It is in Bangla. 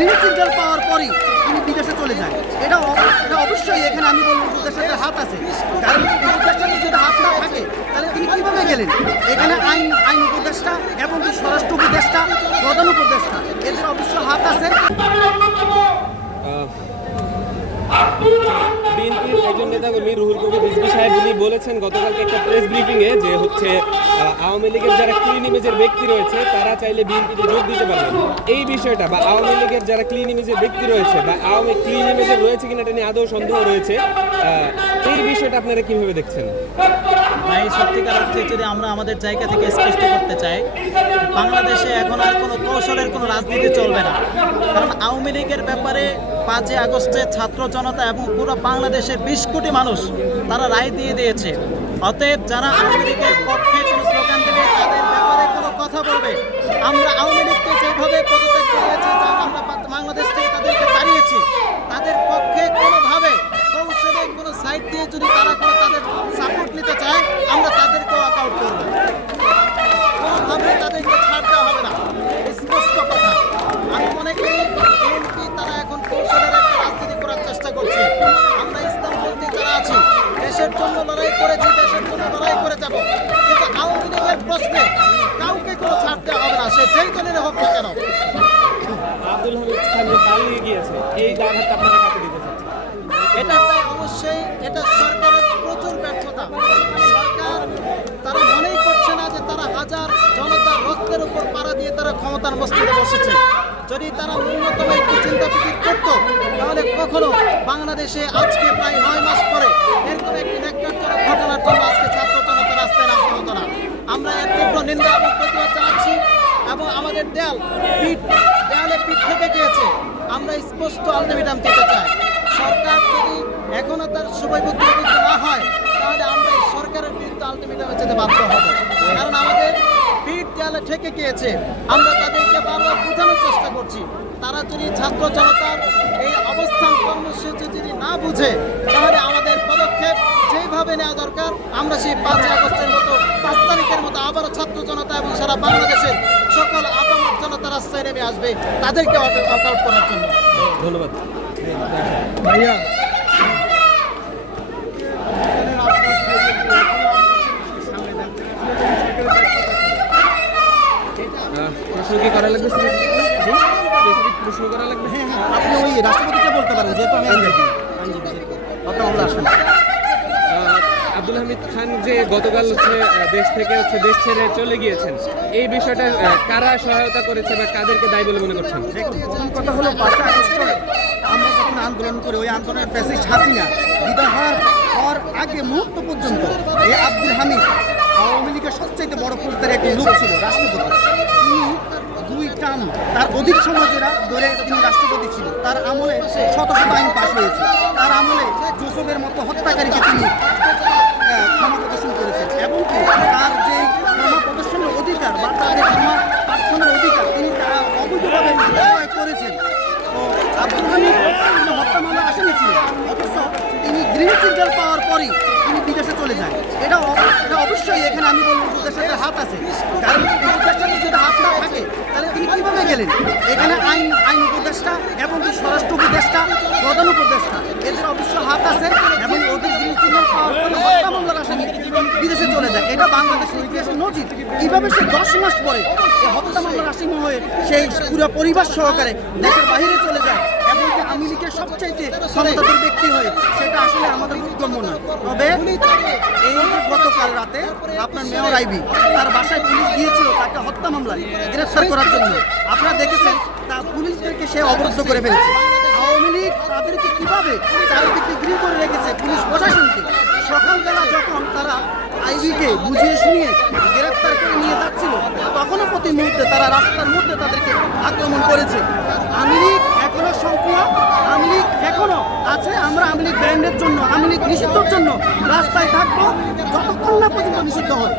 গ্রিন সিগন্যাল পাওয়ার পরই তিনি বিদেশে চলে যায়। এটা অবশ্যই এখানে আমি বলবো উপদেষ্টাদের হাত আছে, কারণ উপদেষ্টাদের যদি হাত না থাকে তাহলে তিনি কীভাবে গেলেন? এখানে আইন উপদেষ্টা এবং স্বরাষ্ট্র উপদেষ্টা, প্রধান উপদেষ্টা, এদের অবশ্যই হাত আছে। বিএনপির একজন নেতাকর্মী রুহুল কবির রিজভী সাহেব উনি বলেছেন গতকালকে একটা প্রেস ব্রিফিংয়ে যে হচ্ছে আওয়ামী লীগের যারা ক্লিন ইমেজের ব্যক্তি রয়েছে তারা চাইলে বিএনপিতে যোগ দিতে পারবেন। এই বিষয়টা বা আওয়ামী লীগের যারা ক্লিন ইমেজের ব্যক্তি রয়েছে বা আওয়ামী ক্লিন ইমেজের রয়েছে কিনা এটা নিয়ে আদৌ সন্দেহ রয়েছে, এই বিষয়টা আপনারা কিভাবে দেখছেন? ভাই, সত্যিকার অর্থে যদি আমরা আমাদের জায়গা থেকে স্পষ্ট করতে চাই, বাংলাদেশে এখন আর কোনো কৌশলের কোনো রাজনীতি চলবে না। কারণ আওয়ামী লীগের ব্যাপারে 5 আগস্টে ছাত্র জনতা এবং পুরো বাংলাদেশের 20 কোটি মানুষ তারা রায় দিয়ে দিয়েছে। অতএব যারা আওয়ামী লীগের পক্ষে কোনো স্লোগান দেবে, তাদের ব্যাপারে কোনো কথা বলবে, আমরা আওয়ামী লীগকে যেভাবে পদত্যাগ করিয়েছি, আমরা বাংলাদেশ থেকে তাদেরকে তাড়িয়েছি, তাদের পক্ষে কোনোভাবে কৌশলে কোনো সাইড দিয়ে যদি তারা কোনো তাদের সাপোর্ট নিতে চায়, আমরা তাদেরকেও আউট করবো। কোনোভাবে তাদেরকে ছাড় দেওয়া হবে না, স্পষ্ট কথা। আমি মনে করি বিএনপি তারা এখন কৌশলের একটা রাজনীতি করার চেষ্টা করছে। আমরা ইসলামপন্থী যারা আছি, দেশের জন্য লড়াই করেছি, দেশের জন্য লড়াই করে যাব, কিন্তু আওয়ামী লীগের প্রশ্নে কাউকে কোনো ছাড় দেওয়া হবে না, সে যেই দলের হোক না কেন। আব্দুল হামিদ খান যে পালিয়ে গিয়েছে, এই দায়ভারটা আপনারা কাকে দিতে চাচ্ছেন? এটা অবশ্যই এটা সরকারের প্রচুর ব্যর্থতা। সরকার তারা মনেই করছে না যে তারা হাজার জনতার রক্তের উপর পাড়া দিয়ে তারা ক্ষমতার মসজিদে বসেছে। যদি তারা ন্যূনতম একটু চিন্তা ফিকির করতো, তাহলে কখনো বাংলাদেশে আজকে প্রায় 9 মাস পরে এরকম একটি ন্যাক্কারজনক ঘটনার জন্য আজকে ছাত্র জনতা রাস্তায় নামতে হতো না। আমরা এর তীব্র নিন্দা এবং প্রতিবাদ জানাচ্ছি এবং আমাদের দেয়ালে পিঠ থেকে গিয়েছে। আমরা স্পষ্ট আলটিমেটাম দিতে চাই। সরকার যদি এখনো তার শুভবুদ্ধি না হয়, তাহলে আমরা এই সরকারের বিরুদ্ধে আলটিমেটামে যেতে বাধ্য হব। কারণ আমাদের পিঠ দেয়ালে ঠেকে গিয়েছে। আমরা তাদেরকে বারবার বোঝানোর চেষ্টা করছি, তারা যদি ছাত্র জনতার এই অবস্থান কর্মসূচি যদি না বুঝে, তাহলে আমাদের পদক্ষেপ যেইভাবে নেওয়া দরকার, আমরা সেই 5 আগস্টের মতো 5 তারিখের মতো আবারও ছাত্র জনতা এবং সারা বাংলাদেশের সকল আপামর জনতা রাস্তায় নেমে আসবে তাদেরকে আউট করার জন্য। ধন্যবাদ ভাইয়া। প্রশ্ন কি করা লাগবে? প্রশ্ন করা লাগবে? হ্যাঁ, আপনি ওই রাষ্ট্রপতিকে বলতে পারেন, যেহেতু আমি আইনজীবী। আমরা আসুন। আব্দুল হামিদ খান যে গতকাল দেশ ছেড়ে চলে গিয়েছেন, এই বিষয়টা কারা সহায়তা করেছে বা কাদেরকে দায়ী বলে মনে করছেন? প্রথম কথা হলো 5 আগস্টে আমরা যখন আন্দোলন করি, ওই আন্দোলনের ফ্যাসিস্ট হাসিনা বিদায় হওয়ার আগে মুহূর্ত পর্যন্ত এই আব্দুল হামিদ আওয়ামী লীগের সবচেয়ে বড় পর্যায়ের একটি লোক ছিল, রাষ্ট্রপতি। তিনি 2 টার্ম তার অধিক সময় ধরে তিনি রাষ্ট্রপতি ছিল। তার আমলে শত শত আইন পাশ হয়েছে। তার আমলে জোসেফের মতো হত্যাকারীকে তিনি ক্ষমা প্রদর্শন করেছেন, এবং তার যে ক্ষমা প্রদর্শনের অধিকার বা তার যে ক্ষমা প্রার্থনার অধিকার তিনি তা অবৈধভাবে প্রয়োগ করেছেন। তো আব্দুল হামিদ তিনি হত্যা মামলা আসামি ছিলেন, অথচ তিনি গ্রিন সিগন্যাল পাওয়ার পরই তিনি বিদেশে চলে যায়। এটা অবশ্যই এখানে আমি বলবো উপদেষ্টাদের হাত আছে, কারণ উপদেষ্টাদের যদি হাত না থাকে তাহলে তিনি কীভাবে গেলেন? এখানে আইন উপদেষ্টা এবং স্বরাষ্ট্র উপদেষ্টা, প্রধান উপদেষ্টা, এদের অবশ্যই হাত আছে, এবং ওদের গ্রিন সিগন্যাল পাওয়ার পরে হত্যা মামলার আসামি বিদেশে চলে যায়। এটা বাংলাদেশের ইতিহাসের নজির। কীভাবে সে 10 মাস পরে হত্যা মামলার আসামি হয়ে সেই পুরো পরিবার সহকারে দেশের বাইরে চলে যায়, এবং আওয়ামী লীগের সবচাইতে ক্ষমতাধর ব্যক্তি হয়ে, সেটা আসলে আমাদের উদ্যম নয়। তবে এই যে গতকাল রাতে আপনার মেয়র আইবি তার বাসায় পুলিশ গিয়েছিল তাকে হত্যা মামলায় গ্রেফতার করার জন্য। আপনারা দেখেছেন তা পুলিশদেরকে সে অবরুদ্ধ করে ফেলেছে। আওয়ামী লীগ তাদেরকে কীভাবে চারিদিকে ঘিরে করে রেখেছে পুলিশ প্রশাসনকে। সকালবেলা যখন তারা আইবিকে বুঝিয়ে শুনিয়ে গ্রেফতার করে নিয়ে যাচ্ছিল, তখনও প্রতি মুহূর্তে তারা রাস্তার মধ্যে তাদেরকে আক্রমণ করেছে। আওয়ামী লীগ এখনো সংখ্যা, আওয়ামী লীগ এখনো আছে। আমরা আওয়ামী লীগ ব্র্যান্ডের জন্য, আওয়ামী লীগ নিষিদ্ধর জন্য রাস্তায় থাকবো যতক্ষণ না পর্যন্ত নিষিদ্ধ হয়।